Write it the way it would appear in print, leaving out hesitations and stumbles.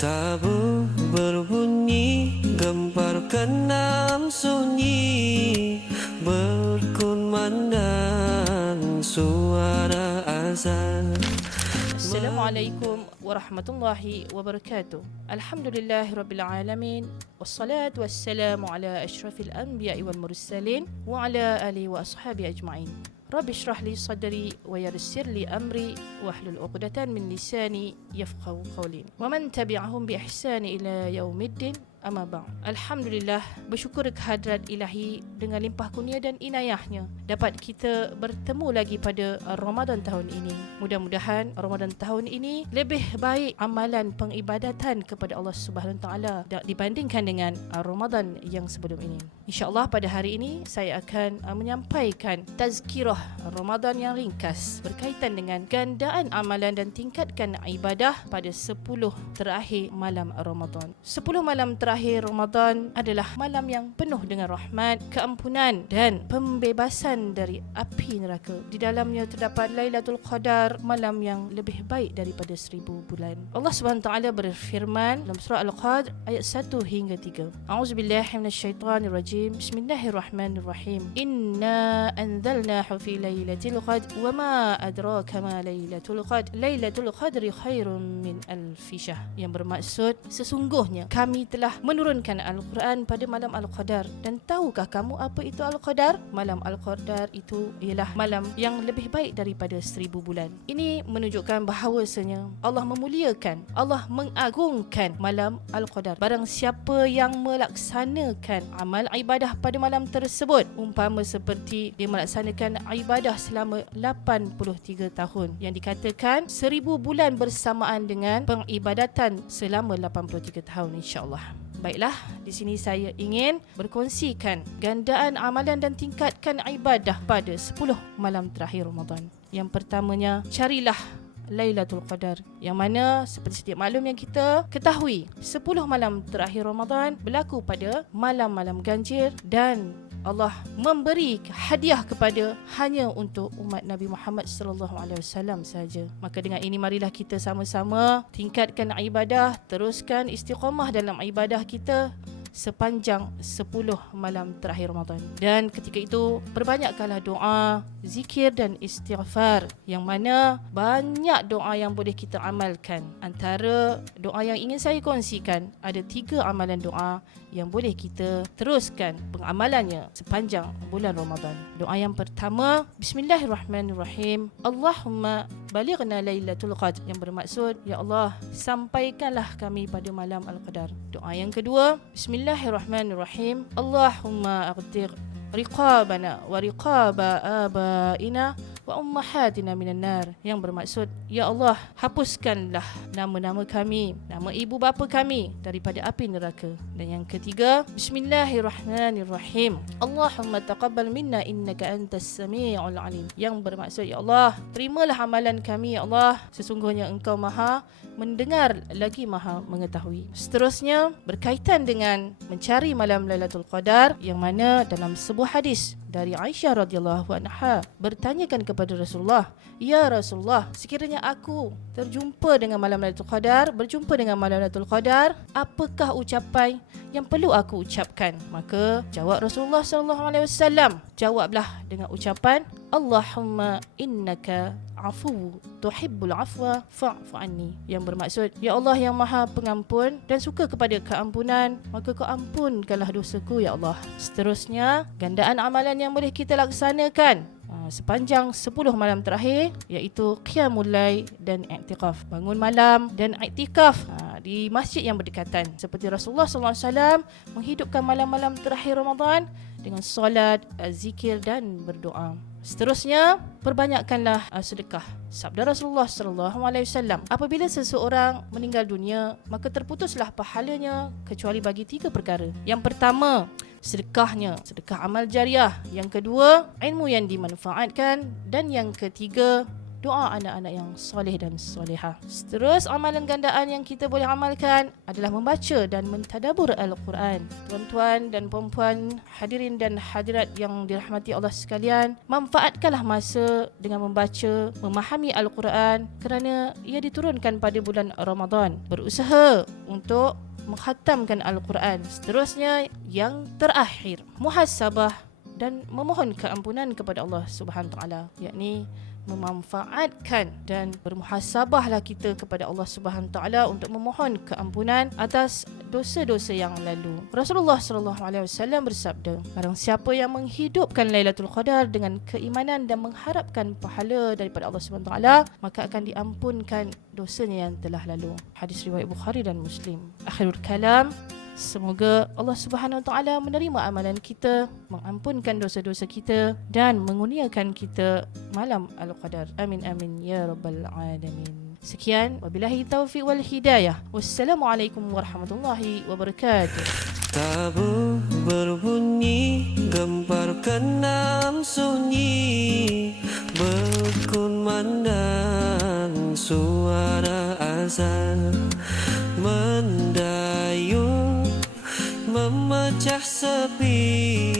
Tabu berbunyi, gemparkan enam sunyi, berkumandang suara azan. Assalamualaikum warahmatullahi wabarakatuh. Alhamdulillahirabbil alamin wassalatu wassalamu ala asyrafil anbiya'i wal mursalin wa ala alihi wa ashabi ajma'in. Rabbi shrah li sadri wa yassir li amri wahlul 'uqdatan min lisani yafqahu qawli. Wa man tabi'ahum bi ihsani ila yaumiddin. Amma ba'd. Alhamdulillah, bersyukur kehadrat Ilahi dengan limpah kurnia dan inayahnya dapat kita bertemu lagi pada Ramadan tahun ini. Mudah-mudahan Ramadan tahun ini lebih baik amalan pengibadatan kepada Allah Subhanahu Taala dibandingkan dengan Ramadan yang sebelum ini. InsyaAllah pada hari ini saya akan menyampaikan tazkirah Ramadan yang ringkas berkaitan dengan gandaan amalan dan tingkatkan ibadah pada 10 terakhir malam Ramadan. 10 malam terakhir Ramadan adalah malam yang penuh dengan rahmat, keampunan dan pembebasan dari api neraka. Di dalamnya terdapat Lailatul Qadar, malam yang lebih baik daripada 1000 bulan. Allah Subhanahu Taala berfirman dalam surah Al-Qadr ayat 1 hingga 3. A'udzubillahi minasyaitonirrajim. Bismillahirrahmanirrahim. Inna anzalnahu fi lailatul qadr wa ma adraka ma lailatul qadr. Lailatul qadri khairum min alfi syahr. Yang bermaksud sesungguhnya kami telah menurunkan Al-Quran pada malam Al-Qadar. Dan tahukah kamu apa itu Al-Qadar? Malam Al-Qadar itu ialah malam yang lebih baik daripada 1000 bulan. Ini menunjukkan bahawasanya Allah memuliakan, Allah mengagungkan malam Al-Qadar. Barang siapa yang melaksanakan amal ibadah pada malam tersebut, umpama seperti dia melaksanakan ibadah selama 83 tahun, yang dikatakan 1000 bulan bersamaan dengan pengibadatan selama 83 tahun, insya-Allah. Baiklah, di sini saya ingin berkongsikan gandaan amalan dan tingkatkan ibadah pada 10 malam terakhir Ramadan. Yang pertamanya, carilah Lailatul Qadar, yang mana seperti setiap maklum yang kita ketahui, 10 malam terakhir Ramadan berlaku pada malam-malam ganjil dan Allah memberi hadiah kepada hanya untuk umat Nabi Muhammad sallallahu alaihi wasallam saja. Maka dengan ini marilah kita sama-sama tingkatkan ibadah, teruskan istiqamah dalam ibadah kita sepanjang 10 malam terakhir Ramadan. Dan ketika itu perbanyakkanlah doa, zikir dan istighfar, yang mana banyak doa yang boleh kita amalkan. Antara doa yang ingin saya kongsikan, ada 3 amalan doa yang boleh kita teruskan pengamalannya sepanjang bulan Ramadan. Doa yang pertama, Bismillahirrahmanirrahim. Allahumma balighna Lailatul Qadr, yang bermaksud, ya Allah, sampaikanlah kami pada malam Al-Qadar. Doa yang kedua, Bismillahirrahmanirrahim. Allahumma aghfir riqabana wa riqaba abaina wa ummahatina minan nar, yang bermaksud, ya Allah, hapuskanlah nama-nama kami, nama ibu bapa kami daripada api neraka. Dan yang ketiga, Bismillahirrahmanirrahim. Allahumma taqabbal minna innaka antas sami'ul alim, yang bermaksud, ya Allah, terimalah amalan kami, ya Allah, sesungguhnya Engkau Maha mendengar lagi Maha mengetahui. Seterusnya berkaitan dengan mencari malam Lailatul Qadar, yang mana dalam sebuah hadis dari Aisyah radhiyallahu anha bertanyakan kepada Rasulullah, ya Rasulullah, sekiranya aku terjumpa dengan malam Lailatul Qadar, berjumpa dengan malam Lailatul Qadar, apakah ucapan yang perlu aku ucapkan? Maka jawab Rasulullah sallallahu alaihi wasallam, jawablah dengan ucapan, Allahumma innaka afu tuhibbul afwa fa'fu anni, yang bermaksud, ya Allah yang Maha Pengampun dan suka kepada keampunan, maka Kau ampunkanlah dosaku, ya Allah. Seterusnya, gandaan amalan yang boleh kita laksanakan sepanjang 10 malam terakhir, iaitu qiyamul lail dan i'tikaf, bangun malam dan i'tikaf di masjid yang berdekatan, seperti Rasulullah SAW menghidupkan malam-malam terakhir Ramadan dengan solat, zikir dan berdoa. Seterusnya, perbanyakkanlah sedekah. Sabda Rasulullah SAW, apabila seseorang meninggal dunia, maka terputuslah pahalanya kecuali bagi 3 perkara. Yang pertama, sedekahnya, sedekah amal jariah. Yang kedua, ilmu yang dimanfaatkan. Dan yang ketiga, doa anak-anak yang soleh dan solehah. Terus amalan gandaan yang kita boleh amalkan adalah membaca dan mentadabbur Al-Quran. Tuan-tuan dan puan-puan, hadirin dan hadirat yang dirahmati Allah sekalian, manfaatkanlah masa dengan membaca, memahami Al-Quran kerana ia diturunkan pada bulan Ramadan. Berusaha untuk menghatamkan Al-Quran. Seterusnya, yang terakhir, muhasabah dan memohon keampunan kepada Allah Subhanahu Wa Taala, yakni memanfaatkan dan bermuhasabahlah kita kepada Allah Subhanahu Wa Taala untuk memohon keampunan atas dosa-dosa yang lalu. Rasulullah sallallahu alaihi wasallam bersabda, barang siapa yang menghidupkan Lailatul Qadar dengan keimanan dan mengharapkan pahala daripada Allah Subhanahu Wa Taala, maka akan diampunkan dosanya yang telah lalu. Hadis riwayat Bukhari dan Muslim. Akhirul kalam, semoga Allah Subhanahu Wa Taala menerima amalan kita, mengampunkan dosa-dosa kita dan mengurniakan kita malam Al-Qadar. Amin amin ya rabbal alamin. Sekian, wabillahi taufiq wal hidayah. Wassalamualaikum warahmatullahi wabarakatuh. Tabu berbunyi, gemparkan enam sunyi, berkumandang suara azan, mendayung memecah sepi.